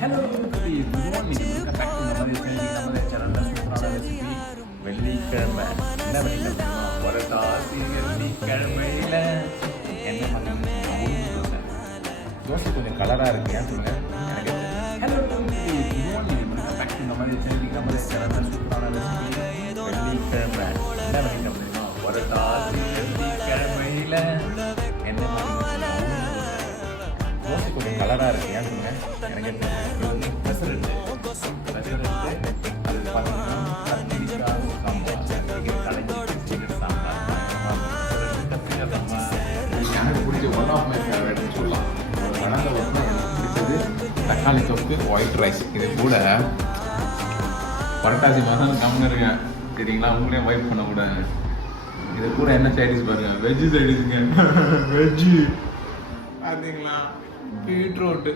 Hello good morning. Welcome back to நம்ம சேனல்ல சூப்பரான ரெசிபி. வெள்ளிக்கிழமை என்ன வெள்ளிக்கிழமை? புரட்டாசி வெள்ளிக்கிழமையில என்ன பண்ணுங்க? தோசை கொஞ்சம் கலராக இருக்கு. ஏன் சொல்லுங்க? எனக்கு hello good morning. Welcome back to நம்ம சேனல்ல சூப்பரான ரெசிபி. வெள்ளிக்கிழமை என்ன வெள்ளிக்கிழமை? புரட்டாசி வெள்ளிக்கிழமையில என்ன பண்ணுங்க? தோசை கொஞ்சம் கலராக இருக்கு. ஏன் சொல்லுங்க? எனக்கு பெசரெட்டு அது பார்த்தீங்கன்னா கத்திரிக்காய் எனக்கு பிடிச்ச ஒன் ஆஃப் மை ஃபேவரட்னு சொல்லலாம். ஒரு கடலில் வந்து எனக்கு பிடிச்சது தக்காளி தொக்கு ஒயிட் ரைஸ். இது கூட புரட்டாசி மாதம் கம்முன்னு இருக்கேன் சரிங்களா, உங்களையும் வைப் பண்ண கூட. இது கூட என்ன சைடிஸ் பாருங்க, வெஜ்ஜு சைடிஸுங்க. வெஜ்ஜு பார்த்தீங்களா, பீட்ரூட்டு